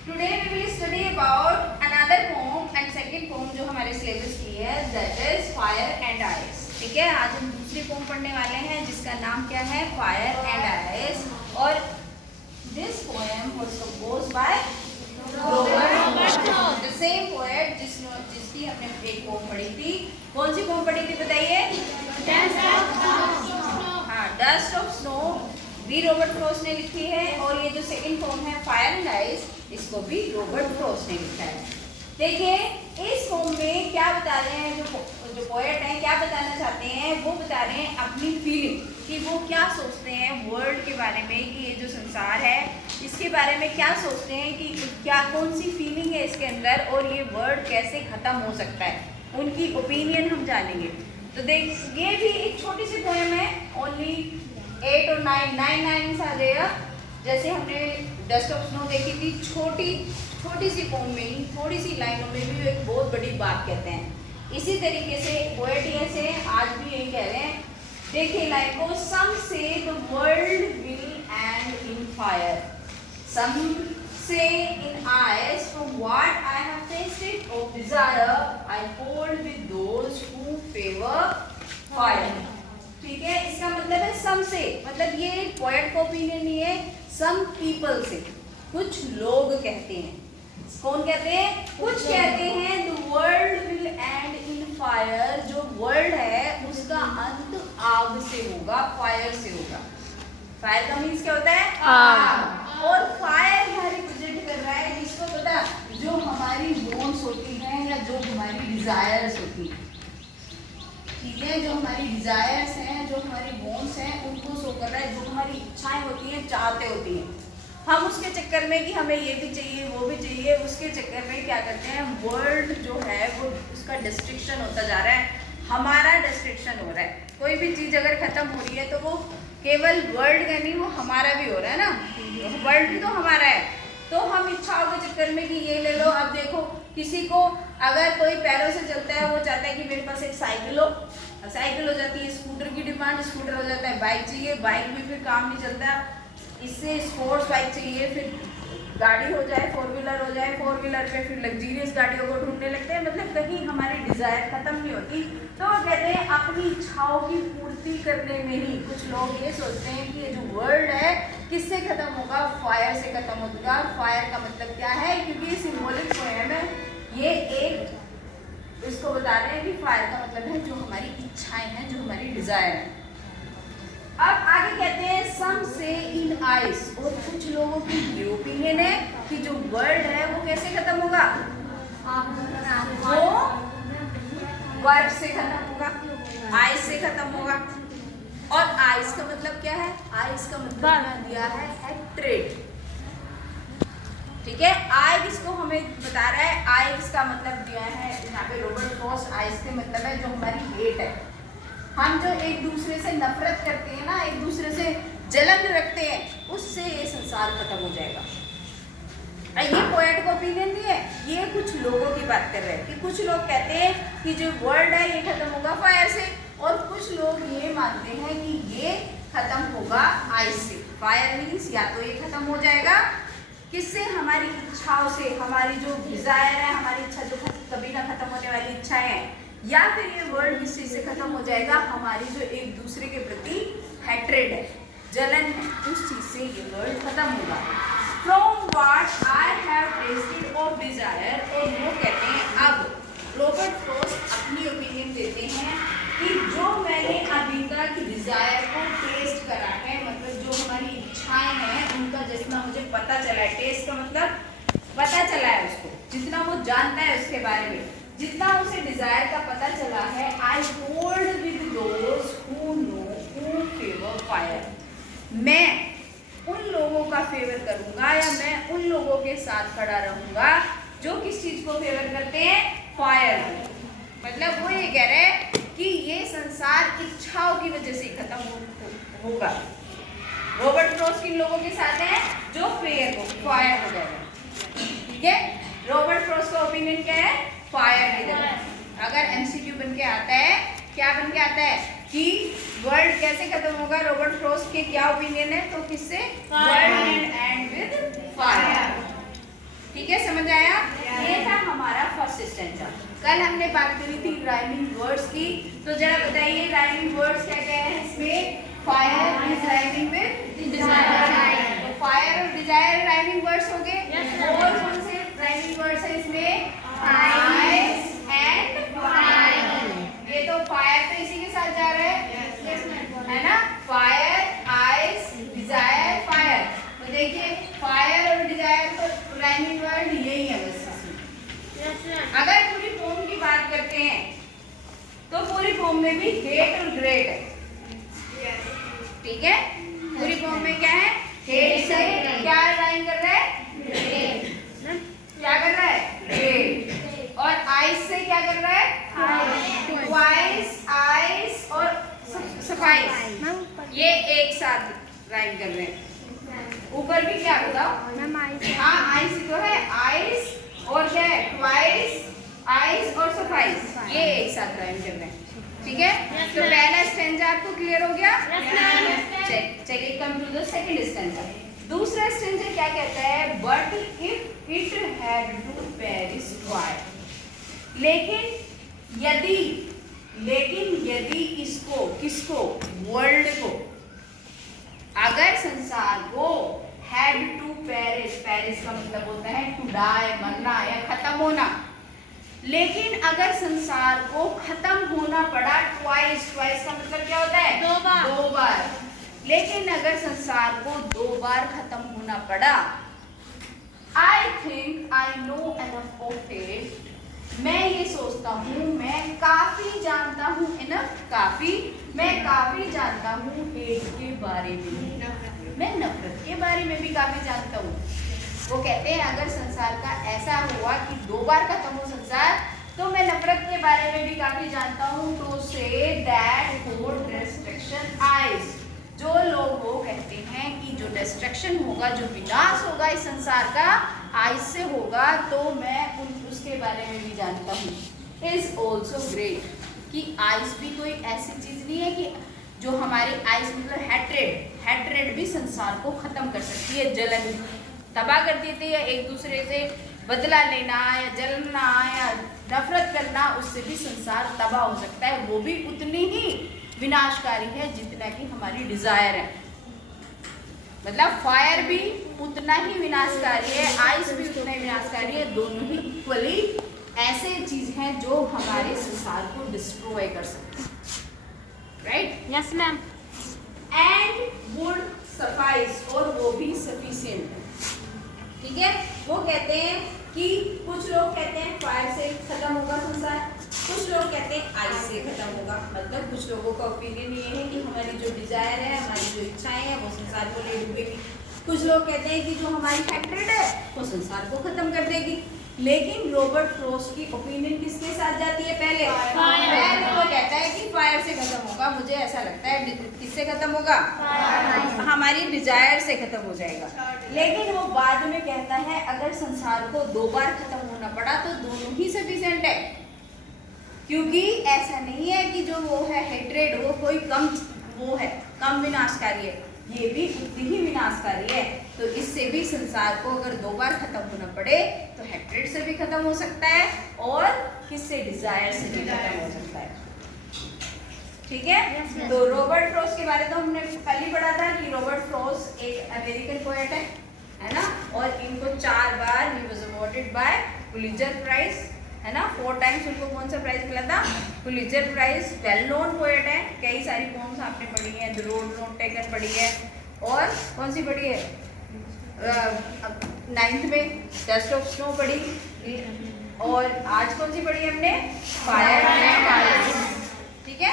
Today we will study about another poem and second poem जो हमारे syllabus की है, that is Fire and Ice. ठीक है, आज हम दूसरी पोम पढ़ने वाले हैं जिसका नाम क्या है, Fire and Ice. और this poem was composed by Robert Frost, the same poet जिसकी हमने एक पोम पढ़ी थी. कौन सी पोम पढ़ी थी बताइए? हाँ, डस्ट ऑफ स्नो भी रॉबर्ट फ्रॉस्ट ने लिखी है. और ये जो सेकंड पोम है फायर एंड आइस, इसको भी रॉबर्ट फ्रॉस्ट ने लिखा है. देखिए इस पोम में क्या बता रहे हैं, जो पोएट हैं क्या बताना चाहते हैं, वो बता रहे हैं अपनी फीलिंग कि वो क्या सोचते हैं वर्ल्ड के बारे में, कि ये जो संसार है इसके बारे में क्या सोचते हैं, कि क्या कौन सी फीलिंग है इसके अंदर और ये वर्ल्ड कैसे ख़त्म हो सकता है. उनकी ओपिनियन हम जानेंगे. तो देख ये भी एक छोटी सी पोएम है, ओनली 8 और 9 लाइन्स आ जाएगा. जैसे हमने डस्ट ऑफ स्नो देखी थी, छोटी सी पोम में ही थोड़ी सी लाइनों में भी एक बहुत बड़ी बात कहते हैं. इसी तरीके से पोएट से आज भी यही कह रहे हैं. देखिए लाइन को, some say the world will end in fire, some say in ice, from what I have tasted of desire I hold with those who favour fire. ठीक है, इसका मतलब है सम से, मतलब ये पोएट का ओपिनियन नहीं है, सम पीपल से, कुछ लोग कहते हैं. कौन कहते हैं? कुछ कहते हैं the world will end in fire, जो वर्ल्ड है उसका अंत आग से होगा, फायर से होगा. फायर का मीन्स क्या होता है? आग. और फायर यहाँ रिप्रेजेंट कर रहा है किसको पता? जो हमारी बोन्स होती हैं या जो हमारी डिजायर्स होती हैं. ठीक है, जो हमारी डिजायर्स हैं, जो हमारी बोन्स हैं, उनको शो कर रहा है. जो हमारी इच्छाएं होती हैं, चाहते होती हैं, हम उसके चक्कर में कि हमें ये भी चाहिए वो भी चाहिए, उसके चक्कर में क्या करते हैं, वर्ल्ड जो है वो उसका डिस्ट्रक्शन होता जा रहा है, हमारा डिस्ट्रक्शन हो रहा है. कोई भी चीज़ अगर ख़त्म हो रही है तो वो केवल वर्ल्ड का नहीं, वो हमारा भी हो रहा है ना. वर्ल्ड भी तो हमारा है. तो हम इच्छाओं के चक्कर में कि ये ले लो. अब देखो किसी को अगर कोई पैरों से चलता है, वो चाहता है कि मेरे पास एक साइकिल हो, साइकिल हो जाती है. स्कूटर की डिमांड, स्कूटर हो जाता है. बाइक चाहिए, बाइक भी फिर काम नहीं चलता, इससे स्पोर्ट्स बाइक चाहिए. फिर गाड़ी हो जाए, 4 व्हीलर हो जाए, 4 व्हीलर पे फिर लग्जरियस गाड़ियों को ढूंढने लगते हैं. मतलब कहीं हमारी डिज़ायर ख़त्म नहीं होती. तो वो कहते हैं अपनी इच्छाओं की पूर्ति करने में ही कुछ लोग ये सोचते हैं कि ये जो वर्ल्ड है किससे ख़त्म होगा, फायर से ख़त्म होगा. फायर का मतलब क्या है, क्योंकि ये सिम्बॉलिक पोएम है, ये एक इसको बता रहे हैं कि फायर का मतलब है जो हमारी इच्छाएं हैं, जो हमारी डिज़ायर है. अब आगे कहते हैं सम से इन आइस, और कुछ लोगों की ये ओपिनियन है कि जो वर्ल्ड है वो कैसे खत्म होगा, वो वर्ड से खत्म होगा, आइस से खत्म होगा. और आइस का मतलब क्या है? आइस का मतलब दिया है हेट्रेड. ठीक है, आइग इसको हमें बता रहा है. आइग्स का मतलब दिया है यहाँ पे रॉबर्ट फ्रॉस्ट. आइस के मतलब है जो हमारी हेट है, हम जो एक दूसरे से नफरत करते हैं ना, एक दूसरे से जलन रखते हैं, उससे ये संसार खत्म हो जाएगा. ये पोएट का ओपिनियन नहीं है, ये कुछ लोगों की बात कर रहे हैं कि कुछ लोग कहते हैं कि जो वर्ल्ड है ये खत्म होगा फायर से, और कुछ लोग ये मानते हैं कि ये खत्म होगा आइस से. फायर मीन्स या तो ये खत्म हो जाएगा किससे, हमारी इच्छाओं से, हमारी जो डिजायर है, हमारी इच्छा जो कभी ना खत्म होने वाली इच्छाएं हैं, या फिर ये वर्ल्ड किस चीज से खत्म हो जाएगा, हमारी जो एक दूसरे के प्रति हैट्रेड है, जलन है, उस चीज से ये वर्ल्ड खत्म होगा. From what I have tasted of Dzire, और वो कहते हैं, अब रॉबर्ट फ्रॉस्ट अपनी ओपिनियन देते हैं कि जो मैंने अभी तक डिजायर को टेस्ट करा है, मतलब जो हमारी इच्छाएं हैं उनका जितना मुझे पता चला है, टेस्ट का मतलब पता चला है उसको, जितना वो जानता है उसके बारे में, जितना उसे डिजायर का पता चला है, आई hold with those who know who favour fire, मैं उन लोगों का फेवर करूंगा या मैं उन लोगों के साथ खड़ा रहूंगा जो किस चीज को फेवर करते हैं, फायर को. मतलब वो ये कह रहे हैं कि ये संसार इच्छाओं की वजह से खत्म होगा. रॉबर्ट फ्रॉस्ट किन लोगों के साथ है, जो फेयर को फायर हो जाएगा. ठीक है, रॉबर्ट फ्रॉस्ट का ओपिनियन क्या है, फायर की तरह. अगर एमसीक्यू बन के आता है, क्या बन के आता है कि वर्ल्ड कैसे खत्म होगा, रॉबर्ट फ्रॉस्ट के क्या ओपिनियन है, तो किससे, world and with fire. Stanza. कल हमने बात करी थी राइमिंग वर्ड्स की, तो जरा बताइए राइमिंग वर्ड्स क्या क्या है इसमें? Fire is rhyming with desire, तो फायर और डिजायर राइमिंग वर्ड्स हो गए। और कौन से राइमिंग वर्ड्स है इसमें? Ice and fire. ये तो फायर तो इसी के साथ जा रहा है ना, फायर आइस डिजायर फायर। तो देखिए फायर और डिजायर तो राइमिंग वर्ड यही है बस। अगर पूरी फॉर्म की बात करते हैं तो पूरी फॉर्म में भी हेट और ग्रेट है, ठीक है? पूरी फॉर्म में क्या है? हेट से क्या राइम कर रहा है? क्या कर रहा है? हेट। और आइस से क्या कर रहा है? ट्वाइस आइस और सफाइस, ये एक साथ राइम कर रहे हैं। ऊपर भी क्या बताओ? हाँ आइस तो है, आइस और क्या है? ट्वाइस आइस और सफाइस, ये एक साथ राइम कर रहे हैं, ठीक है? तो पहला स्टैंजा आपको क्लियर हो गया? चलिए come to the second stanza. दूसरा स्टैंजा क्या कहता है? But if it had to perish why, लेकिन यदि इसको, किसको? वर्ल्ड को, अगर संसार को हैड टू पेरिश, पेरिश का मतलब होता है टू डाई, मरना या खत्म होना, लेकिन अगर संसार को खत्म होना पड़ा ट्वाइस, ट्वाइस का मतलब क्या होता है? दो बार। लेकिन अगर संसार को 2 बार खत्म होना पड़ा, I think I know enough of it, मैं ये सोचता हूँ, मैं काफी जानता हूँ, इनफ काफी, मैं काफी जानता हूँ हेट के बारे में, मैं नफरत के बारे में भी काफी जानता हूँ। वो कहते हैं अगर संसार का ऐसा हुआ कि 2 बार खत्म हो संसार, तो मैं नफरत के बारे में भी काफी जानता हूँ। To say that for destruction eyes, जो लोग वो कहते हैं कि जो डिस्ट्रक्शन होगा, जो विनाश होगा इस संसार का, आइज से होगा, तो मैं उसके बारे में भी जानता हूँ। इज ऑल्सो ग्रेट, कि आइज भी कोई ऐसी चीज नहीं है कि जो हमारी आइज मतलब हैट्रेड भी संसार को खत्म कर सकती है, जलन तबाह कर देती है, एक दूसरे से बदला लेना या जलना या नफरत करना, उससे भी संसार तबाह हो सकता है। वो भी उतनी ही विनाशकारी है जितना कि हमारी डिजायर है, मतलब फायर भी उतना ही विनाशकारी है, आइस भी उतना ही विनाशकारी है, दोनों ही इक्वली ऐसे चीज हैं जो हमारे संसार को डिस्ट्रॉय कर सकते हैं, right? Yes ma'am. And would suffice, और वो भी सफिशिएंट है, ठीक है? वो कहते हैं कि कुछ लोग कहते हैं फायर से खत्म होगा संसार, कुछ लोग कहते हैं आइस से खत्म होगा। मतलब कुछ लोगों का ओपिनियन ये है कि हमारी जो डिजायर है, हमारी जो इच्छाएं हैं, वो संसार को ले डूबेगी। कुछ लोग कहते हैं कि जो हमारी हैट्रेड है वो संसार को खत्म कर देगी। लेकिन रॉबर्ट फ्रॉस्ट की ओपिनियन किसके साथ जाती है? पहले वो कहता है कि फायर से खत्म होगा। मुझे ऐसा लगता है किससे खत्म होगा? हमारी डिजायर से खत्म हो जाएगा। लेकिन वो बाद में कहता है अगर संसार को 2 बार खत्म होना पड़ा तो दोनों ही सफिशिएंट है, क्योंकि ऐसा नहीं है कि जो वो है हेट्रेड वो कोई कम विनाशकारी है, ये भी उतनी ही विनाशकारी है। तो इससे भी संसार को अगर 2 बार खत्म होना पड़े तो हेट्रेड से भी खत्म हो सकता है और किससे? डिजायर से भी खत्म हो सकता है, ठीक है? तो रॉबर्ट फ्रॉस्ट के बारे में तो हमने कल ही पढ़ा था कि रॉबर्ट फ्रॉस्ट एक अमेरिकन पोएट है ना, और इनको 4 बार ही was awarded by Pulitzer prize, है ना? 4 टाइम्स उनको कौन सा प्राइज मिला था? Pulitzer prize. Well known poet है, कई सारी पोम्स आपने पढ़ी है, द रोड नॉट टेकन पढ़ी है, और कौन सी पढ़ी है? 9th में डस्ट ऑफ स्नो पढ़ी, और आज कौन सी पढ़ी हमने? फायर एंड आइस, ठीक है?